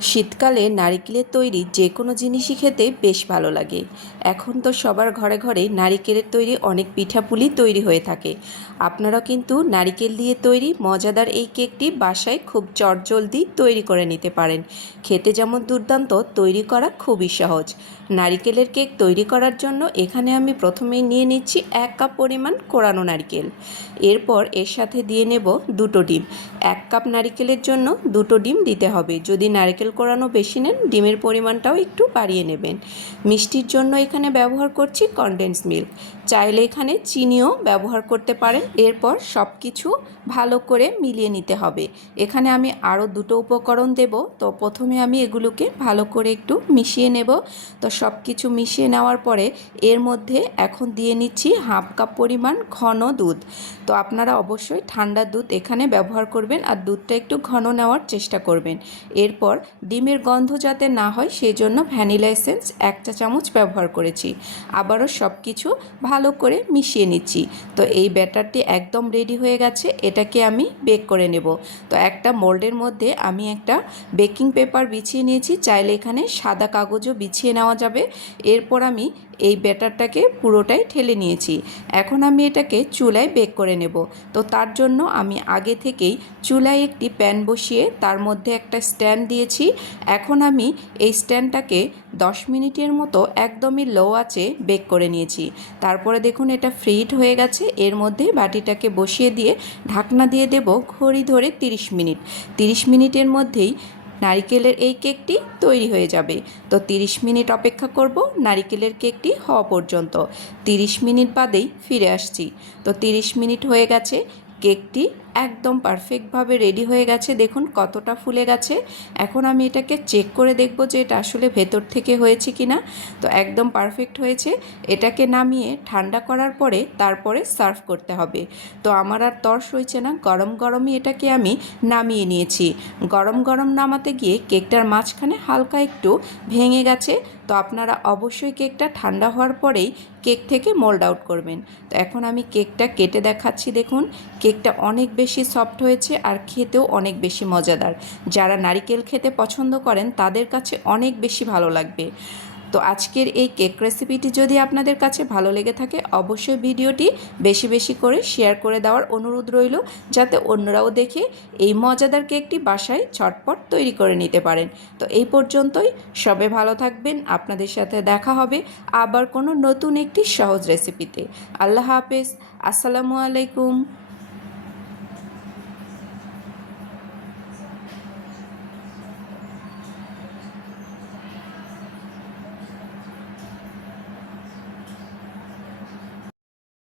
শীতকালে নারিকেলের তৈরি যে কোনো জিনিসই খেতে বেশ ভালো লাগে। এখন তো সবার ঘরে ঘরে নারিকেলের তৈরি অনেক পিঠাপুলি তৈরি হয়ে থাকে। আপনারাও কিন্তু নারিকেল দিয়ে তৈরি মজাদার এই কেকটি বাসায় খুব চটজলদি তৈরি করে নিতে পারেন। খেতে যেমন দুর্দান্ত, তৈরি করা খুবই সহজ। নারিকেলের কেক তৈরি করার জন্য এখানে আমি প্রথমেই নিয়ে নিচ্ছি এক কাপ পরিমাণ কোরানো নারকেল। এরপর এর সাথে দিয়ে নেব দুটো ডিম। এক কাপ নারিকেলের জন্য দুটো ডিম দিতে হবে। যদি নারকেল কোরানো বেশি নেন, ডিমের পরিমাণটাও একটু বাড়িয়ে নেবেন। মিষ্টির জন্য এখানে ব্যবহার করছি কনডেন্স মিল্ক চাইলে এখানে চিনিও ব্যবহার করতে পারেন। এরপর সব কিছু ভালো করে মিলিয়ে নিতে হবে। এখানে আমি আরও দুটো উপকরণ দেব। তো প্রথমে আমি এগুলোকে ভালো করে একটু মিশিয়ে নেব। তো সব কিছু মিশিয়ে নেওয়ার পরে এর মধ্যে এখন দিয়ে নিচ্ছি হাফ কাপ পরিমাণ ঘন দুধ। তো আপনারা অবশ্যই ঠান্ডা দুধ এখানে ব্যবহার করবেন আর দুধটা একটু ঘন নেওয়ার চেষ্টা করবেন। এরপর ডিমের গন্ধ যাতে না হয় সেই জন্য ভ্যানিলা এসেন্স একটা চামচ ব্যবহার করেছি। আবারও সব কিছু ভালো করে মিশিয়ে নিচ্ছি। তো এই ব্যাটারটি একদম রেডি হয়ে গেছে, এটাকে আমি বেক করে নেব। তো একটা মোল্ডের মধ্যে আমি একটা বেকিং পেপার বিছিয়ে নিয়েছি, চাইলে এখানে সাদা কাগজও বিছিয়ে নেওয়া যাবে। এরপর আমি এই ব্যাটারটাকে পুরোটাই ঠেলে নিয়েছি। এখন আমি এটাকে চুলায় বেক করে নেব। তো তার জন্য আমি আগে থেকেই চুলায় একটি প্যান বসিয়ে তার মধ্যে একটা স্ট্যান্ড দিয়েছি। এখন আমি এই স্ট্যান্ডটাকে দশ মিনিটের মতো একদমই লো আছে বেক করে নিয়েছি। তারপরে দেখুন এটা ফ্রিট হয়ে গেছে। এর মধ্যে বাটিটাকে বসিয়ে দিয়ে ঢাকনা দিয়ে দেব ঘড়ি ধরে 30 মিনিট। 30 মিনিটের মধ্যেই নারিকেলের এই কেকটি তৈরি হয়ে যাবে। তো 30 মিনিট অপেক্ষা করব নারিকেলের কেকটি হওয়া পর্যন্ত। 30 মিনিট বাদেই ফিরে আসছি। তো 30 মিনিট হয়ে গেছে কেকটি একদম পারফেক্টভাবে রেডি হয়ে গেছে। দেখুন কতটা ফুলে গেছে। এখন আমি এটাকে চেক করে দেখব যে এটা আসলে ভেতর থেকে হয়েছে কি না তো একদম পারফেক্ট হয়েছে। এটাকে নামিয়ে ঠান্ডা করার পরে তারপরে সার্ভ করতে হবে। তো আমার আর তর্স হয়েছে না। গরম গরমই এটাকে আমি নামিয়ে নিয়েছি। গরম গরম নামাতে গিয়ে কেকটার মাঝখানে হালকা একটু ভেঙে গেছে। তো আপনারা অবশ্যই কেকটা ঠান্ডা হওয়ার পরেই কেক থেকে মোল্ড আউট করবেন। তো এখন আমি কেকটা কেটে দেখাচ্ছি। দেখুন কেকটা অনেক বেশি সফট হয়েছে আর খেতেও অনেক বেশি মজাদার। যারা নারিকেল খেতে পছন্দ করেন, তাদের কাছে অনেক বেশি ভালো লাগবে। তো আজকের এই কেক রেসিপিটি যদি আপনাদের কাছে ভালো লেগে থাকে, অবশ্যই ভিডিওটি বেশি বেশি করে শেয়ার করে দেওয়ার অনুরোধ রইল, যাতে অন্যরাও দেখে এই মজাদার কেকটি বাসায় ছটপট তৈরি করে নিতে পারেন। তো এই পর্যন্তই সবে ভালো থাকবেন, আপনাদের সাথে দেখা হবে আবার কোনো নতুন একটি সহজ রেসিপিতে। আল্লাহ হাফেজ, আসসালামু আলাইকুম।